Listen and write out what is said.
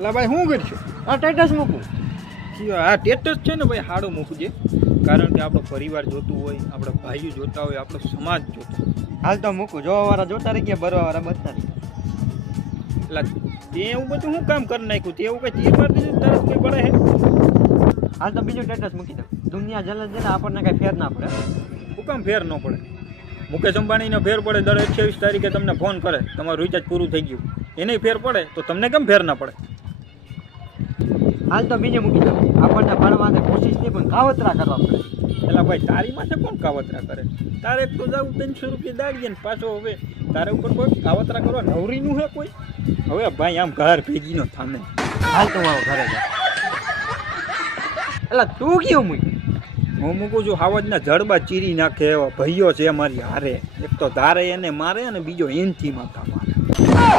એટલે ભાઈ શું કરશું? આ સ્ટેટસ મૂકું. આ સ્ટેટસ છે ને ભાઈ હાડો મૂકજે, કારણ કે આપણો પરિવાર જોતું હોય, આપણા ભાઈઓ જોતા હોય, આપણો સમાજ જોતો હોય. હાલ તો મૂકું, જોવા વાળા જોતા રહી ગયા, ભરવા વાળા બચતા રહી. એટલે તે એવું બધું શું કામ કરી નાખ્યું? તે એવું કઈ તીર મારી દીધું તરત કોઈ પડે હે? હાલ તો બીજું સ્ટેટસ મૂકી દઉં. દુનિયા જલે છે ને આપણને કઈ ફેર ના પડે. શું કામ ફેર ન પડે? મુકેશ અંબાણીને ફેર પડે, દર 28 તારીખે તમને ફોન કરે તમારું રિચાર્જ પૂરું થઈ ગયું, એને ફેર પડે તો તમને કેમ ફેર ના પડે? હાલ તો બીજે મૂકી દઉં. આપણને ભણવાની કોશિશ નહીં પણ કાવતરા કરવા પડે. એટલે ભાઈ તારી માથે કોણ કાવતરા કરે? તારે એક તો જાવું 300 રૂપિયા દાડીએ ને પાછો હવે તારે ઉપર કોઈ કાવતરા કરવા નવરીનું હે કોઈ? હવે ભાઈ આમ ઘર ભેગી નો થામે. હાલ તો મારો ઘરે જા. એટલે તું કેવું મૂકી? હું મૂકું છું હાવજના જડબા ચીરી નાખે એવા ભાઈઓ છે મારી હારે. એક તો ધારે એને મારે અને બીજો એનથી માથા મારે.